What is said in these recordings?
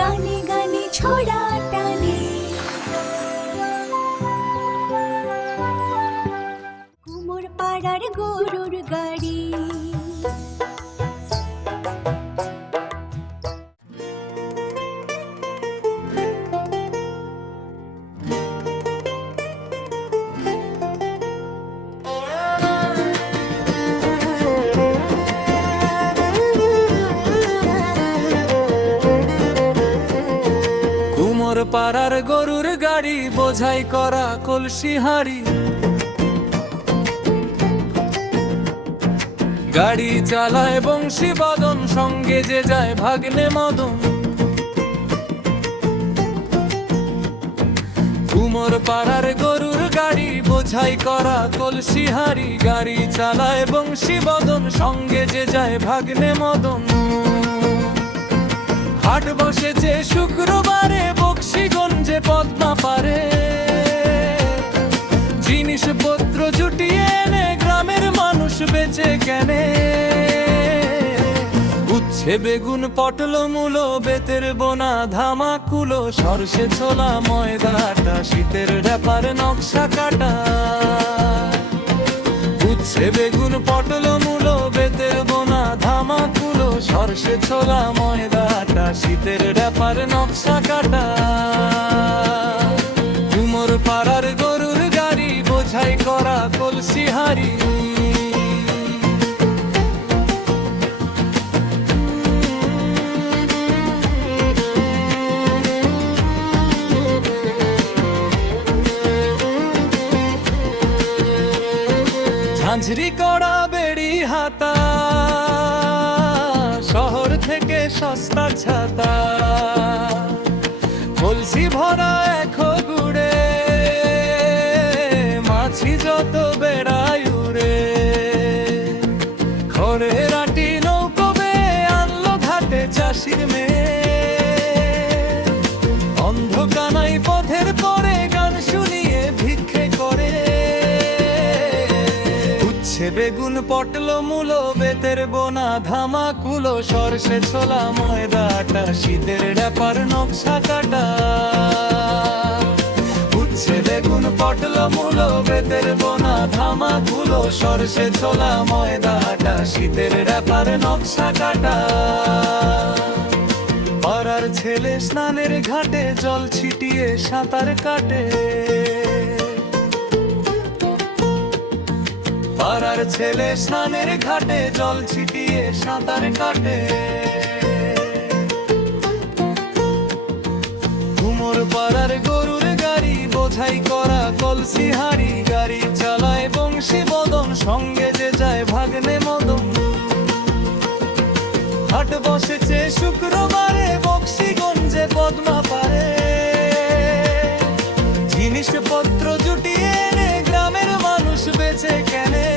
গানে গানে ছড়া টানে কুমোর পাড়ার গরুর গাড়ি। কুমোর পাড়ার গরুর গাড়ি বোঝাই করা কলসি হাড়ি, গাড়ি চালায় বংশী বাদন, সঙ্গে যে যায় ভাগ্নে মদন। কুমোর পাড়ার গরুর গাড়ি বোঝাই করা কলসি হাড়ি, গাড়ি চালায় বংশী বাদন, সঙ্গে যে যায় ভাগ্নে মদন। হাট বসেছে শুক্রবারে বক্সিগঞ্জে পদ্মা পারে, জিনিসপত্র জুটিয়ে এনে গ্রামের মানুষ বেচে কেনে। উচ্ছে বেগুন পটল মূলো বেতের বোনা ধামা কুলো, সরষে ছোলা ময়দাটা শীতের ব্যাপার নকশা কাটা। উচ্ছে বেগুন পটল মূলো বেতের বোনা ধামা কুলো, সরষে ছোলা ময়দাটা শীতের ব্যাপার নকশা কাটা। কুমোর পাড়ার গরুর গাড়ি বোঝাই করা কলসি হাড়ি। ঝাঁঝরি করা বেড়ি হাতা, শহর থেকে সস্তা ছাতা, কলসি ভরা এখো গুড়ে, মাছি যত বেড়ায় উড়ে। খড়ের আটি নৌকো বেয়ে আনলো ঘাটে চাষির মেয়ে, অন্ধকানাই পথের পরে গান শুনিয়ে ভিক্ষে করে। উচ্ছে বেগুন পটল মূলো বেতের বোনা ধামা কুলো, সরষে ছোলা ময়দাটা শীতের ব্যাপার নকশা কাটা। উচ্ছে বেগুন পটল মূলো বেতের বোনা ধামা কুলো, সরষে ছোলা ময়দাটা শীতের ব্যাপার নকশা কাটা। পাড়ার ছেলে স্নানের ঘাটে জল ছিটিয়ে সাঁতার কাটে, পাড়ার ছেলে স্নানের ঘাটে জল ছিটিয়ে সাঁতার কাটে। কুমোর পাড়ার গরুর গাড়ি বোঝাই করা কলসি হাড়ি, গাড়ি চালায় বংশী বদন, সঙ্গে যে যায় ভাগ্নে মদন। হাট বসেছে শুক্রবারে বক্সিগঞ্জে পদ্মা পারে, জিনিসপত্র জুটিয়ে এনে গ্রামের মানুষ বেচে কেনে।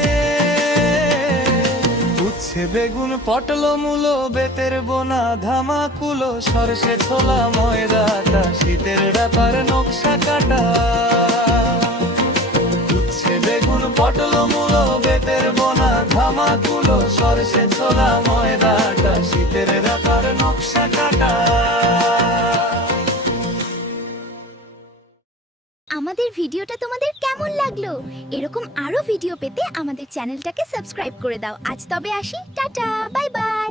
উচ্ছে বেগুন পটল মূলো বেতের বোনা ধামা কুলো, সরষে ছোলা ময়দাটা শীতের ব্যাপার নকশা কাটা। উচ্ছে বেগুন পটল মূলো বেতের বোনা ধামা কুলো, সরষে ছোলা ময়দাটা শীতের ব্যাপার নকশা কাটা। আমাদের ভিডিওটা তোমাদের কেমন লাগলো? এরকম আরো ভিডিও পেতে আমাদের চ্যানেলটাকে সাবস্ক্রাইব করে দাও। আজ তবে আসি, টাটা, বাই বাই।